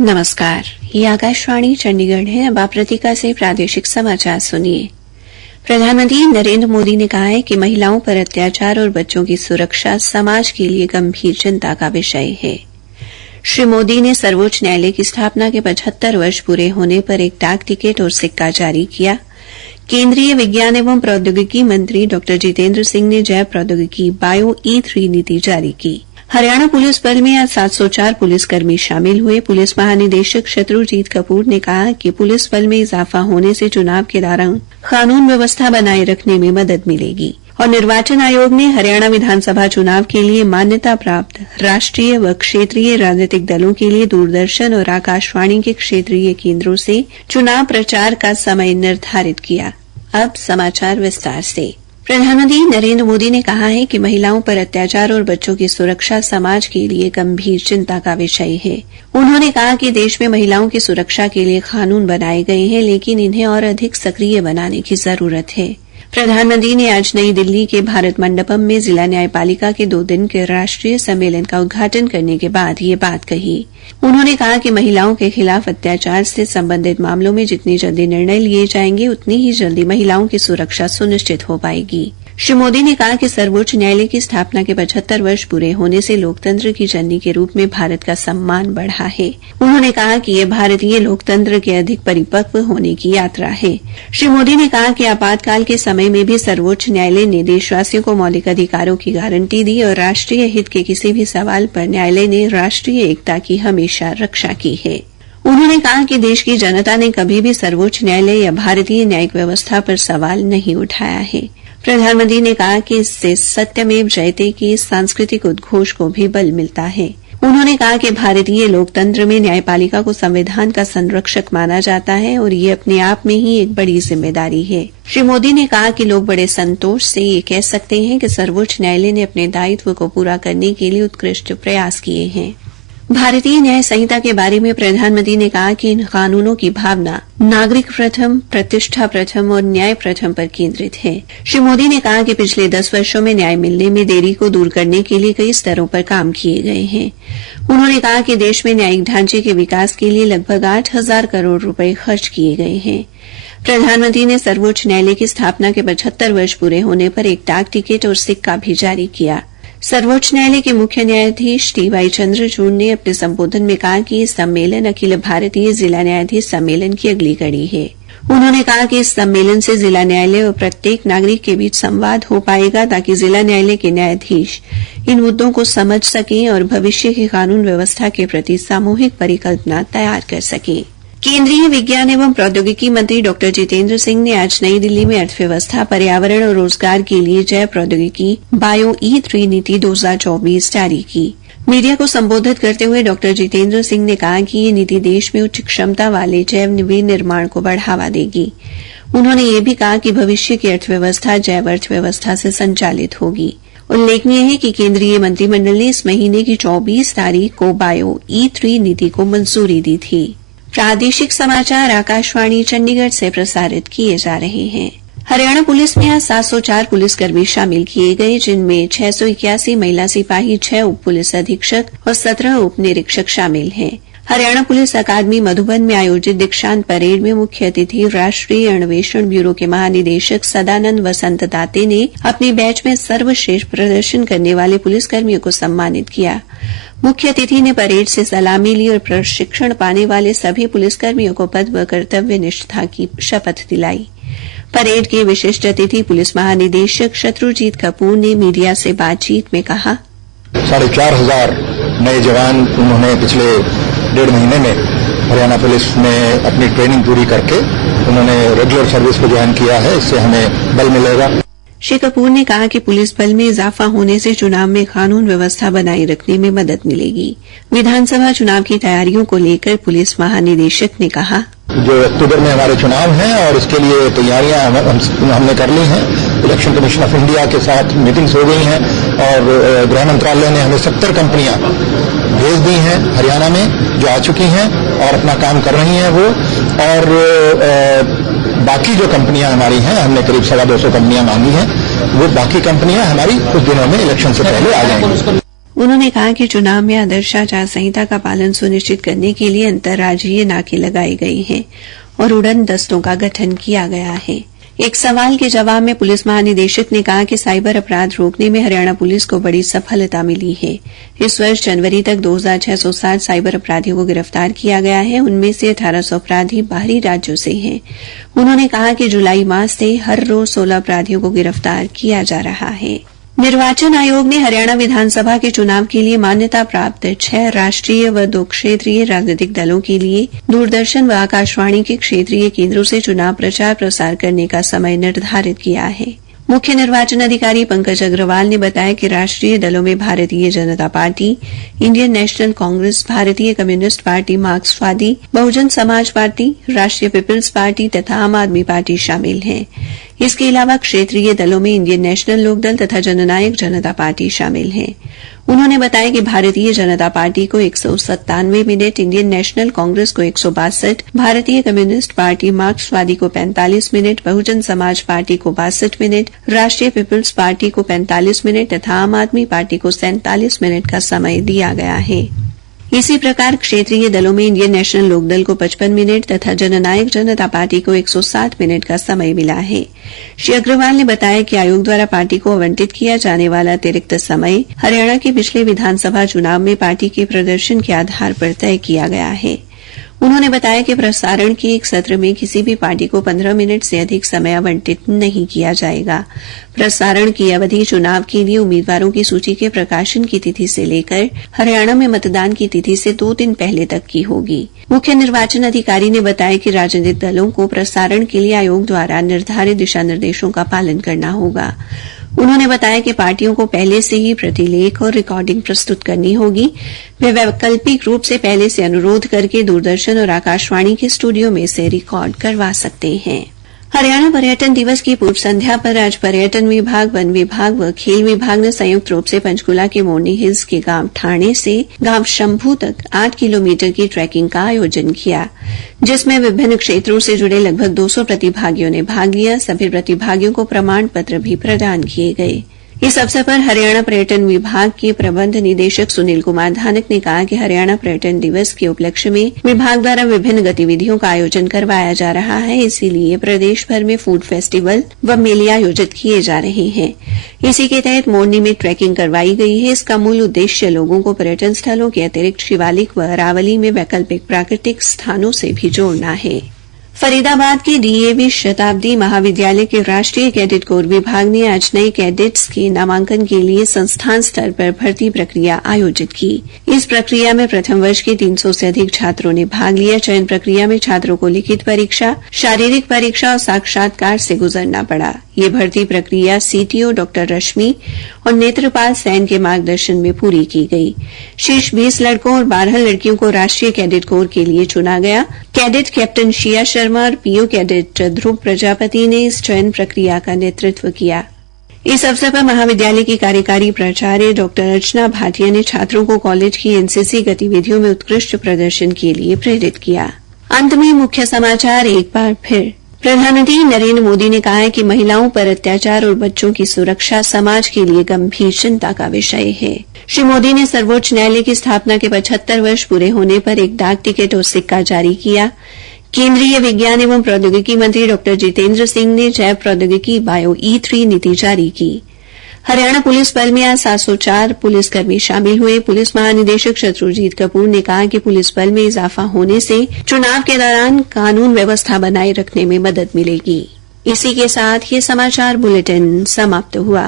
नमस्कार, ये आकाशवाणी चंडीगढ़ है। अब आप प्रतीका से प्रादेशिक समाचार सुनिए। प्रधानमंत्री नरेंद्र मोदी ने कहा है कि महिलाओं पर अत्याचार और बच्चों की सुरक्षा समाज के लिए गंभीर चिंता का विषय है। श्री मोदी ने सर्वोच्च न्यायालय की स्थापना के 75 वर्ष पूरे होने पर एक डाक टिकट और सिक्का जारी किया। केंद्रीय विज्ञान एवं प्रौद्योगिकी मंत्री डॉ जितेंद्र सिंह ने जैव प्रौद्योगिकी बायो E3 नीति जारी की। हरियाणा पुलिस बल में आज 704 पुलिसकर्मी शामिल हुए। पुलिस महानिदेशक शत्रुजीत कपूर ने कहा कि पुलिस बल में इजाफा होने से चुनाव के दौरान कानून व्यवस्था बनाए रखने में मदद मिलेगी और निर्वाचन आयोग ने हरियाणा विधानसभा चुनाव के लिए मान्यता प्राप्त राष्ट्रीय व क्षेत्रीय राजनीतिक दलों के लिए दूरदर्शन और आकाशवाणी के क्षेत्रीय केंद्रों से चुनाव प्रचार का समय निर्धारित किया। अब समाचार विस्तार से। प्रधानमंत्री नरेंद्र मोदी ने कहा है कि महिलाओं पर अत्याचार और बच्चों की सुरक्षा समाज के लिए गंभीर चिंता का विषय है। उन्होंने कहा कि देश में महिलाओं की सुरक्षा के लिए कानून बनाए गए हैं, लेकिन इन्हें और अधिक सक्रिय बनाने की जरूरत है। प्रधानमंत्री ने आज नई दिल्ली के भारत मंडपम में जिला न्यायपालिका के 2 दिन के राष्ट्रीय सम्मेलन का उद्घाटन करने के बाद ये बात कही। उन्होंने कहा कि महिलाओं के खिलाफ अत्याचार से संबंधित मामलों में जितनी जल्दी निर्णय लिए जाएंगे, उतनी ही जल्दी महिलाओं की सुरक्षा सुनिश्चित हो पाएगी। श्री मोदी ने कहा कि सर्वोच्च न्यायालय की स्थापना के 75 वर्ष पूरे होने से लोकतंत्र की जननी के रूप में भारत का सम्मान बढ़ा है। उन्होंने कहा कि यह भारतीय लोकतंत्र के अधिक परिपक्व होने की यात्रा है। श्री मोदी ने कहा कि आपातकाल के समय में भी सर्वोच्च न्यायालय ने देशवासियों को मौलिक अधिकारों की गारंटी दी और राष्ट्रीय हित के किसी भी सवाल पर न्यायालय ने राष्ट्रीय एकता की हमेशा रक्षा की है। उन्होंने कहा कि देश की जनता ने कभी भी सर्वोच्च न्यायालय या भारतीय न्यायिक व्यवस्था पर सवाल नहीं उठाया है। प्रधानमंत्री ने कहा कि इससे सत्यमेव जयते की सांस्कृतिक उद्घोष को भी बल मिलता है। उन्होंने कहा कि भारतीय लोकतंत्र में न्यायपालिका को संविधान का संरक्षक माना जाता है और ये अपने आप में ही एक बड़ी जिम्मेदारी है। श्री मोदी ने कहा कि लोग बड़े संतोष से ये कह सकते हैं कि सर्वोच्च न्यायालय ने अपने दायित्व को पूरा करने के लिए उत्कृष्ट प्रयास किए हैं। भारतीय न्याय संहिता के बारे में प्रधानमंत्री ने कहा कि इन कानूनों की भावना नागरिक प्रथम, प्रतिष्ठा प्रथम और न्याय प्रथम पर केंद्रित है। श्री मोदी ने कहा कि पिछले 10 वर्षों में न्याय मिलने में देरी को दूर करने के लिए कई स्तरों पर काम किए गए हैं। उन्होंने कहा कि देश में न्यायिक ढांचे के विकास के लिए लगभग 8,000 करोड़ रुपए खर्च किए गए हैं। प्रधानमंत्री ने सर्वोच्च न्यायालय की स्थापना के 75 वर्ष पूरे होने पर एक डाक टिकट और सिक्का भी जारी किया। सर्वोच्च न्यायालय के मुख्य न्यायाधीश TY चंद्रचूड़ ने अपने संबोधन में कहा कि इस सम्मेलन अखिल भारतीय जिला न्यायाधीश सम्मेलन की अगली कड़ी है। उन्होंने कहा कि इस सम्मेलन से जिला न्यायालय और प्रत्येक नागरिक के बीच संवाद हो पाएगा ताकि जिला न्यायालय के न्यायाधीश इन मुद्दों को समझ सकें और भविष्य की कानून व्यवस्था के प्रति सामूहिक परिकल्पना तैयार कर सकें। केंद्रीय विज्ञान एवं प्रौद्योगिकी मंत्री डॉ जितेंद्र सिंह ने आज नई दिल्ली में अर्थव्यवस्था, पर्यावरण और रोजगार के लिए जैव प्रौद्योगिकी बायो E3 नीति 2024 जारी की। मीडिया को संबोधित करते हुए डॉ जितेंद्र सिंह ने कहा कि ये नीति देश में उच्च क्षमता वाले जैव विनिर्माण को बढ़ावा देगी। उन्होंने ये भी कहा कि भविष्य की अर्थव्यवस्था जैव अर्थव्यवस्था से संचालित होगी। उल्लेखनीय है कि केंद्रीय मंत्रिमंडल ने इस महीने की 24 तारीख को बायो E3 नीति को मंजूरी दी थी। प्रादेशिक समाचार आकाशवाणी चंडीगढ़ से प्रसारित किए जा रहे हैं। हरियाणा पुलिस में आज 704 पुलिसकर्मी शामिल किए गए, जिनमें 681 महिला सिपाही, 6 उप पुलिस अधीक्षक और 17 उप निरीक्षक शामिल हैं। हरियाणा पुलिस अकादमी मधुबन में आयोजित दीक्षांत परेड में मुख्य अतिथि राष्ट्रीय अन्वेषण ब्यूरो के महानिदेशक सदानंद वसंत दाते ने अपने बैच में सर्वश्रेष्ठ प्रदर्शन करने वाले पुलिसकर्मियों को सम्मानित किया। मुख्य अतिथि ने परेड से सलामी ली और प्रशिक्षण पाने वाले सभी पुलिसकर्मियों को पद व कर्तव्य निष्ठा की शपथ दिलाई। परेड के विशिष्ट अतिथि पुलिस महानिदेशक शत्रुजीत कपूर ने मीडिया से बातचीत में कहा, 4,500 नए जवान उन्होंने पिछले 1.5 महीने में हरियाणा पुलिस में अपनी ट्रेनिंग पूरी करके उन्होंने रेगुलर सर्विस को ज्वाइन किया है। इससे हमें बल मिलेगा। श्री कपूर ने कहा कि पुलिस बल में इजाफा होने से चुनाव में कानून व्यवस्था बनाए रखने में मदद मिलेगी। विधानसभा चुनाव की तैयारियों को लेकर पुलिस महानिदेशक ने कहा, जो अक्टूबर में हमारे चुनाव हैं और इसके लिए तैयारियां हमने कर ली हैं। इलेक्शन कमीशन ऑफ इंडिया के साथ मीटिंग्स हो गई हैं और गृह मंत्रालय ने हमें 70 कंपनियां भेज दी हैं हरियाणा में, जो आ चुकी हैं और अपना काम कर रही हैं वो। और बाकी जो कंपनियां हमारी हैं, हमने करीब 250 कंपनियां मांगी हैं, वो बाकी कंपनियां हमारी कुछ दिनों में इलेक्शन से पहले आ जाएंगी। उन्होंने कहा कि चुनाव में आदर्श आचार संहिता का पालन सुनिश्चित करने के लिए अंतर्राज्यीय नाके लगाए गए हैं और उड़न दस्तों का गठन किया गया है। एक सवाल के जवाब में पुलिस महानिदेशक ने कहा कि साइबर अपराध रोकने में हरियाणा पुलिस को बड़ी सफलता मिली है। इस वर्ष जनवरी तक 2660 साइबर अपराधियों को गिरफ्तार किया गया है। उनमें से 1800 अपराधी बाहरी राज्यों से हैं। उन्होंने कहा कि जुलाई माह से हर रोज 16 अपराधियों को गिरफ्तार किया जा रहा है। निर्वाचन आयोग ने हरियाणा विधानसभा के चुनाव के लिए मान्यता प्राप्त 6 राष्ट्रीय व 2 क्षेत्रीय राजनीतिक दलों के लिए दूरदर्शन व आकाशवाणी के क्षेत्रीय केंद्रों से चुनाव प्रचार प्रसार करने का समय निर्धारित किया है। मुख्य निर्वाचन अधिकारी पंकज अग्रवाल ने बताया कि राष्ट्रीय दलों में Bharatiya Janata party, Indian national Congress, भारतीय कम्युनिस्ट पार्टी, मार्क्सवादी, बहुजन समाज पार्टी, राष्ट्रीय पीपल्स पार्टी तथा आम आदमी पार्टी शामिल हैं। इसके अलावा क्षेत्रीय दलों में इंडियन नेशनल लोकदल तथा जननायक जनता पार्टी शामिल हैं। उन्होंने बताया कि भारतीय जनता पार्टी को 197 मिनट, इंडियन नेशनल कांग्रेस को 162, भारतीय कम्युनिस्ट पार्टी मार्क्सवादी को 45 मिनट, बहुजन समाज पार्टी को 62 मिनट, राष्ट्रीय पीपल्स पार्टी को 45 मिनट तथा आम आदमी पार्टी को 47 मिनट का समय दिया गया है। इसी प्रकार क्षेत्रीय दलों में इंडियन नेशनल लोकदल को 55 मिनट तथा जननायक जनता पार्टी को 160 मिनट का समय मिला है। श्री अग्रवाल ने बताया कि आयोग द्वारा पार्टी को आवंटित किया जाने वाला अतिरिक्त समय हरियाणा के पिछले विधानसभा चुनाव में पार्टी के प्रदर्शन के आधार पर तय किया गया है। उन्होंने बताया कि प्रसारण के एक सत्र में किसी भी पार्टी को 15 मिनट से अधिक समय आवंटित नहीं किया जाएगा। प्रसारण की अवधि चुनाव के लिए उम्मीदवारों की सूची के प्रकाशन की तिथि से लेकर हरियाणा में मतदान की तिथि से 2 दिन पहले तक की होगी। मुख्य निर्वाचन अधिकारी ने बताया कि राजनीतिक दलों को प्रसारण के लिए आयोग द्वारा निर्धारित दिशा निर्देशों का पालन करना होगा। उन्होंने बताया कि पार्टियों को पहले से ही प्रतिलेख और रिकॉर्डिंग प्रस्तुत करनी होगी। वे वैकल्पिक रूप से पहले से अनुरोध करके दूरदर्शन और आकाशवाणी के स्टूडियो में से रिकॉर्ड करवा सकते हैं। हरियाणा पर्यटन दिवस की पूर्व संध्या पर आज पर्यटन विभाग, वन विभाग व खेल विभाग ने संयुक्त रूप से पंचकूला के मोरनी हिल्स के गांव ठाणे से गांव शंभू तक 8 किलोमीटर की ट्रैकिंग का आयोजन किया, जिसमें विभिन्न क्षेत्रों से जुड़े लगभग 200 प्रतिभागियों ने भाग लिया। सभी प्रतिभागियों को प्रमाण पत्र भी प्रदान किए गए। इस अवसर पर हरियाणा पर्यटन विभाग के प्रबंध निदेशक सुनील कुमार धानक ने कहा कि हरियाणा पर्यटन दिवस के उपलक्ष्य में विभाग द्वारा विभिन्न गतिविधियों का आयोजन करवाया जा रहा है। इसीलिए प्रदेश भर में फूड फेस्टिवल व मेले आयोजित किए जा रहे हैं। इसी के तहत मोरनी में ट्रैकिंग करवाई गई है। इसका मूल उद्देश्य लोगों को पर्यटन स्थलों के अतिरिक्त शिवालिक व अरावली में वैकल्पिक प्राकृतिक स्थानों से भी जोड़ना है। फरीदाबाद के डीएवी शताब्दी महाविद्यालय के राष्ट्रीय कैडेट कोर विभाग ने आज नए कैडेट्स के नामांकन के लिए संस्थान स्तर पर भर्ती प्रक्रिया आयोजित की। इस प्रक्रिया में प्रथम वर्ष के 300 से अधिक छात्रों ने भाग लिया। चयन प्रक्रिया में छात्रों को लिखित परीक्षा, शारीरिक परीक्षा और साक्षात्कार से गुजरना पड़ा। ये भर्ती प्रक्रिया सीटीओ डॉक्टर रश्मि और नेत्रपाल सैन के मार्गदर्शन में पूरी की गई। शीर्ष 20 लड़कों और 12 लड़कियों को राष्ट्रीय कैडेट कोर के लिए चुना गया। कैडेट कैप्टन शिया शर्मा और पीओ कैडेट ध्रुव प्रजापति ने इस चयन प्रक्रिया का नेतृत्व किया। इस अवसर पर महाविद्यालय की कार्यकारी प्राचार्य डॉक्टर अर्चना भाटिया ने छात्रों को कॉलेज की एनसीसी गतिविधियों में उत्कृष्ट प्रदर्शन के लिए प्रेरित किया। अंत में मुख्य समाचार एक बार फिर। प्रधानमंत्री नरेंद्र मोदी ने कहा है कि महिलाओं पर अत्याचार और बच्चों की सुरक्षा समाज के लिए गंभीर चिंता का विषय है। श्री मोदी ने सर्वोच्च न्यायालय की स्थापना के 75 वर्ष पूरे होने पर एक डाक टिकट और सिक्का जारी किया। केंद्रीय विज्ञान एवं प्रौद्योगिकी मंत्री डॉक्टर जितेंद्र सिंह ने जैव प्रौद्योगिकी बायो E3 नीति जारी की। हरियाणा पुलिस बल में आज 704 पुलिसकर्मी शामिल हुए। पुलिस महानिदेशक शत्रुजीत कपूर ने कहा कि पुलिस बल में इजाफा होने से चुनाव के दौरान कानून व्यवस्था बनाए रखने में मदद मिलेगी। इसी के साथ ये समाचार बुलेटिन समाप्त हुआ।